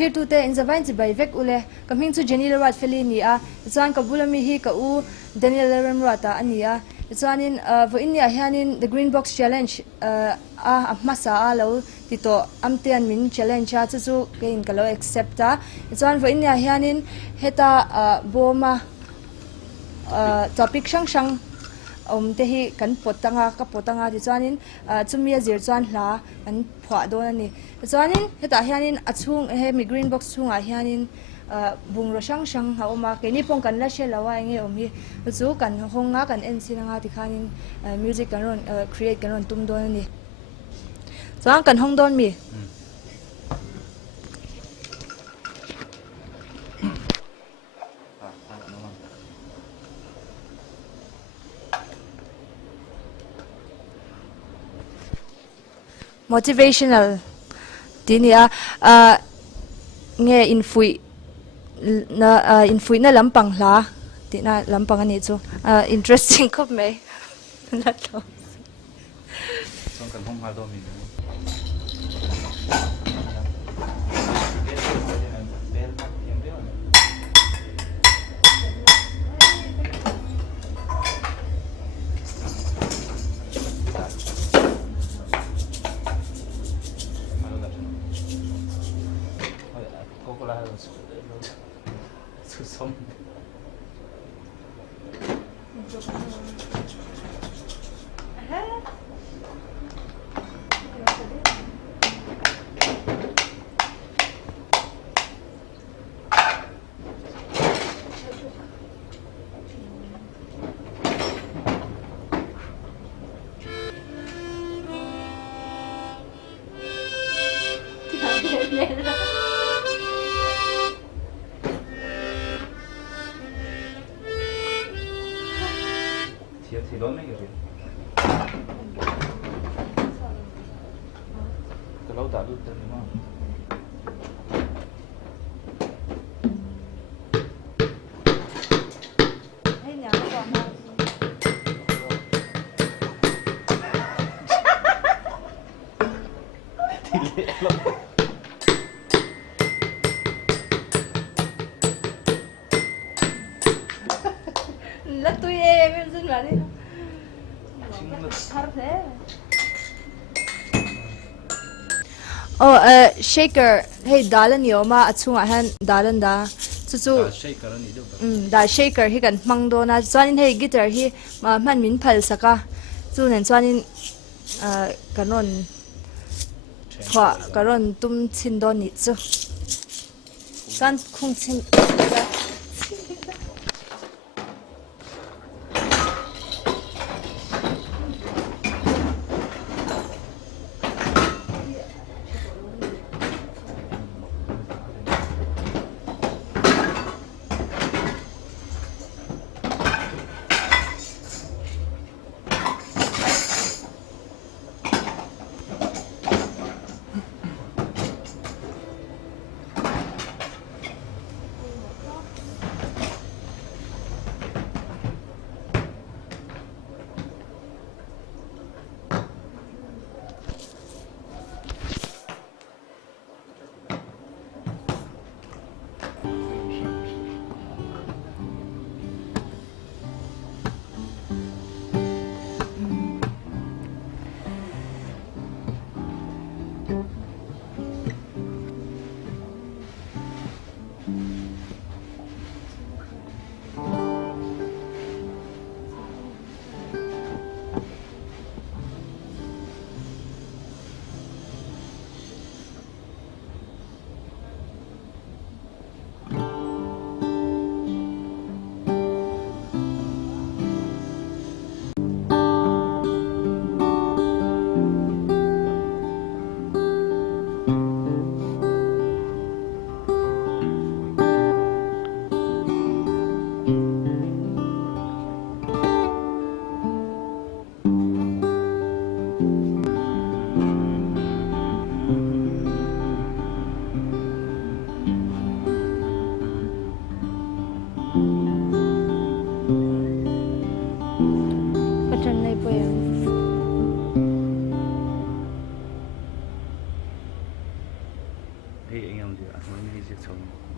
thir tu te in zawain chi bai vek ule kamhing chu Jenn Ralte feli ni a chuan ka bulami hi ka u Daniel Ralte ania chuanin vo innia hianin the green box challenge a masa a lo tito amtian min challenge a chu kein ka lo accept a chuan vo innia hianin heta boma topic sang te hi kan potanga ka potanga ti chuanin chumia zir chuan hla kan phwa don ani chuanin heta hianin achung he mi green box chunga hianin bungro sang ha oma ke ni pong kan la she lawa nge omi chu kan honga kan ensinanga ti khanin music kan ron create kan ron tum don ani chuan kan hong don mi motivational tinia nge infui na lampang hla tina lampang ani chu interesting khop mai la to song kan hong ha do mi thì đón mấy cái gì cái lâu đã được tên đúng không hay nhà nó còn mà thì lẹ lắm lát tôi em xin vào đi shaker hey dalan yoma achunga han dalan da chu shaker ani do da shaker hi kan mangdo na chuanin hey guitar hi man min phal saka chu nen chuanin kanon khwa karon tum chin don ni chu kan khung chin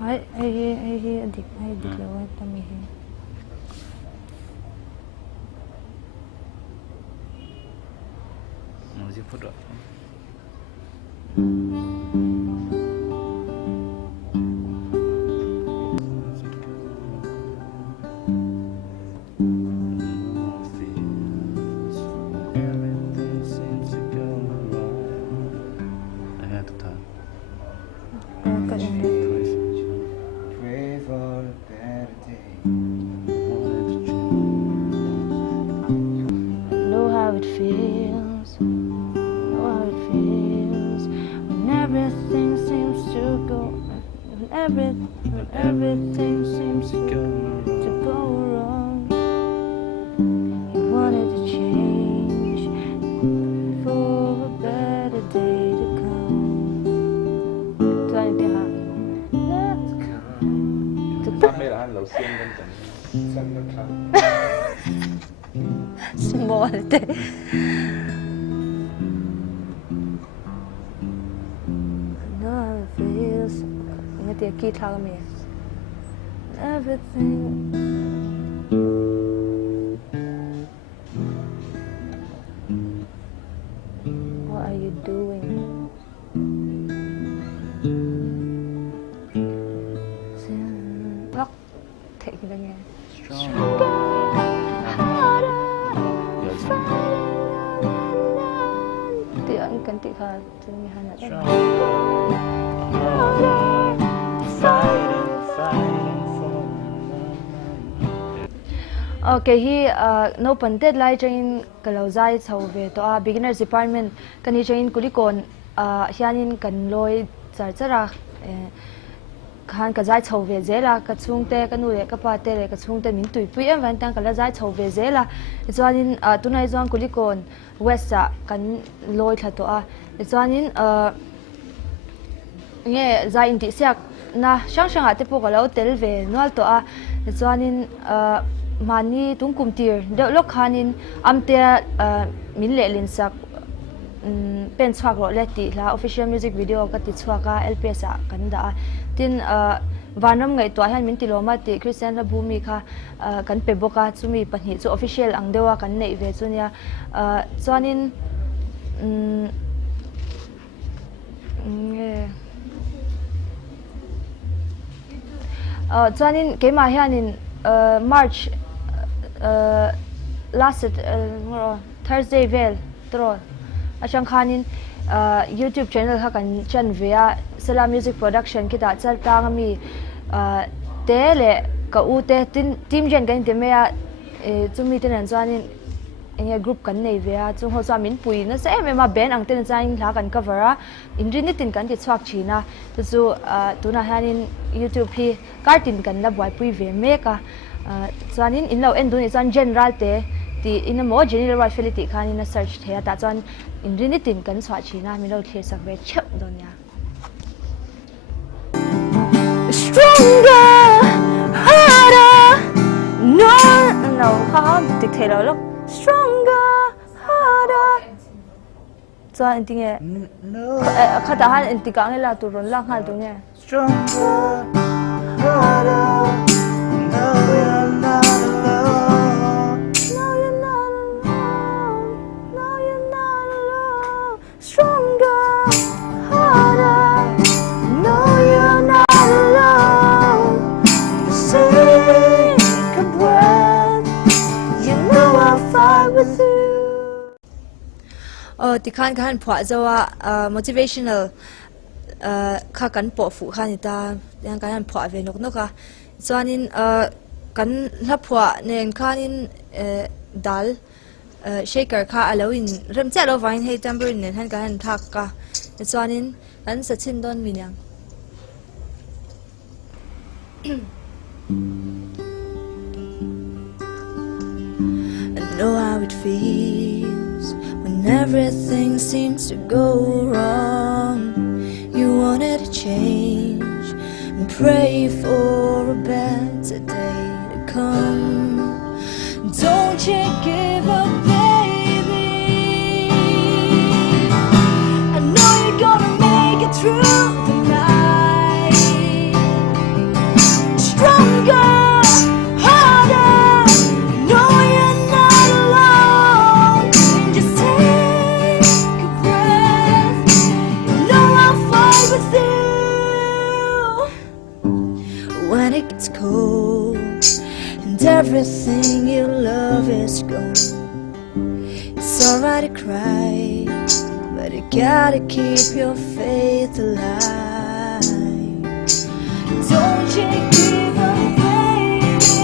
ai adik lawa tami hi Music put up. Everything seems to go wrong. You wanted to change for a better day to come. Let's come. Tắm đây là lẩu xiên bên cạnh sân nước trắng. Small day. No, it feels. Nghe key thao me. Everything. What are you doing? Rock. Take it again. Stronger, harder, fighting. Anh cần tị khá chân mi hana. Okay, he no panted lai chain kalauzai chove to a beginners department kani chain kulikon hianin kan loi charchara khan ka zai chove zela ka chungte kanule ka pa te le ka chungte min tui pui em van tang kala zai chove zela chuanin tunai zong kulikon westa kan loi tha to a chuanin nge zai inti siak na shang ate po kalo tel ve nol to a chuanin mani tungkum tir de lok khanin amte min le lin sak pen chhuak ro le ti la official music video ka ti chhuaka Ep6 kan da tin vanam ngai to han min ti loma ti Christian la bumi kha kan pe boka chumi pani chu official ang dewa kan nei ve chunia chuanin chuanin kema hianin March last Thursday vel tro achang khanin YouTube channel ha kan chan via Sela Music Production kita chal tangami te le ka u te team jen kan te mea chumi ten chuanin enge group kan nei via chung ho chamin pui na se me ma ben ang ten chain la kan cover a inrin tin kan ti chhuak china chu tuna hanin YouTube hi kartin kan la boy pui ve me ka chuanin in lo en du ni chan Jenn Ralte ti in a mo Daniel Ralte ti khan in a search thea ta chuan in rin tin kan chwa china mi lo thlir sak ve chep don ya stronger harder no ha ti thelo lo stronger harder chuan in tinge khata han in ti kang la tu ron lang hal tu nge Stronger, harder. No, you're not alone. No, you're not alone. No, you're not alone. Stronger, harder. No, you're not alone. Take a breath. You know I'll fight with you. Ti khan phwa zawa motivational kha kan po fu khan ta yang kan phwa ve nok noka chuanin kan hlaphwa nen khanin dal shaker kha aloin rem chalo vain hei tambourine nen han kan thak ka chuanin kan sachin don minyang I know how it feels when everything seems to go wrong. You wanted to change and pray for a better day to come. Don't you give up, baby. I know you're gonna make it through the night. when it gets cold and everything you love is gone. It's alright to cry, but you gotta keep your faith alive. Don't you give up, baby.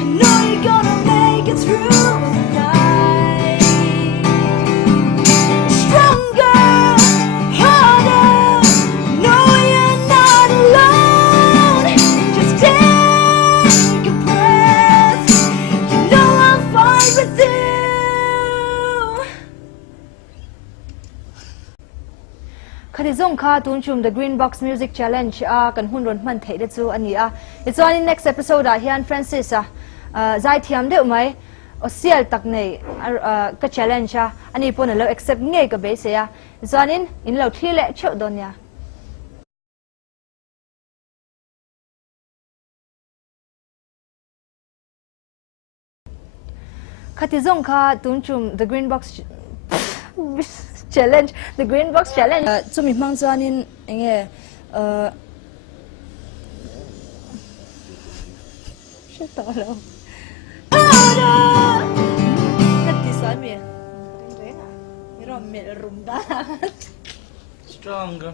I know you're gonna make it through the night. Stronger, harder. No, you're not alone. Just take a breath. You know I'll fight with you. คดีส่งค่าตุนชุม The Green Box Music Challenge กันหุ่นรนมันเทเดจูอันนี้it's on in next episode เฮียน Francis ใจเทียมเดียวไหมเสียตักในก็ challenge อันนี้พวกเรา accept ง่ายกับเบสit's on inเราที่เละเชื่อโดนเนี่ยคดีส่งค่าตุนชุม The Green Box Challenge The Green Box Challenge จุ่มมังจานินเงี้ยชื่อต่อแล้วกันที่สอนมีมีรอมเมลรุมด้า Stronger.